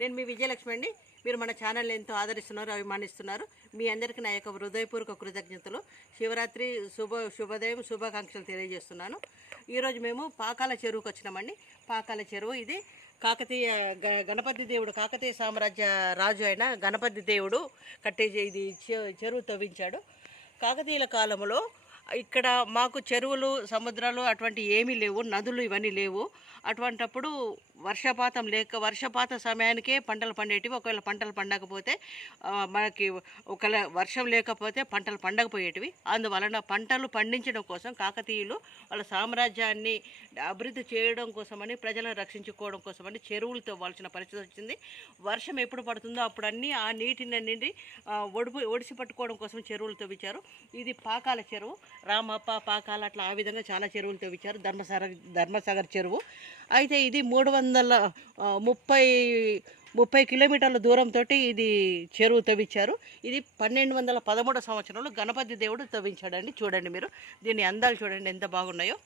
నేను మీ విజయలక్ష్మి అండి. మీరు మన ఛానల్ ఎంతో ఆదరిస్తున్నారు అభిమానిస్తున్నారు. మీ అందరికీ నా యొక్క హృదయపూర్వక కృతజ్ఞతలు. శివరాత్రి శుభ శుభోదయం శుభాకాంక్షలు తెలియజేస్తున్నాను. ఈరోజు మేము పాకాల చెరువుకు వచ్చినామండి. పాకాల చెరువు ఇది. కాకతీయ గ- గణపతి దేవుడు కాకతీయ సామ్రాజ్య రాజు అయిన గణపతి దేవుడు కట్టే ఇది చె- చెరువు తవ్వించాడు. కాకతీయుల కాలంలో ఇక్కడ మాకు చెరువులు సముద్రాలు అటువంటి ఏమీ లేవు నదులు ఇవన్నీ లేవు. అటువంటప్పుడు వర్షపాతం లేక వర్షపాత సమయానికే పంటలు పండేటివి. ఒకవేళ పంటలు పండకపోతే మనకి ఒకవేళ వర్షం లేకపోతే పంటలు పండకపోయేటివి. అందువలన పంటలు పండించడం కోసం కాకతీయులు వాళ్ళ సామ్రాజ్యాన్ని అభివృద్ధి చేయడం కోసమని ప్రజలను రక్షించుకోవడం కోసమని చెరువులు తవ్వాల్సిన పరిస్థితి వచ్చింది. వర్షం ఎప్పుడు పడుతుందో అప్పుడు అన్నీ ఆ నీటిని అన్నింటి ఆ, ఒడిసి పట్టుకోవడం కోసం చెరువులు తవ్వించారు ఇది పాకాల చెరువు. రామప్ప పాకాల అట్లా ఆ విధంగా చాలా చెరువులు తవ్వించారు ధర్మసాగర్ ధర్మసాగర్ చెరువు. అయితే ఇది మూడు వందల వందల ముప్పై ముప్పై కిలోమీటర్ల దూరంతో ఇది చెరువు తవ్వించారు. ఇది పన్నెండు వందల పదమూడో సంవత్సరంలో గణపతి దేవుడు తవ్వించాడండి. చూడండి మీరు. దీని అందాలు చూడండి ఎంత బాగున్నాయో.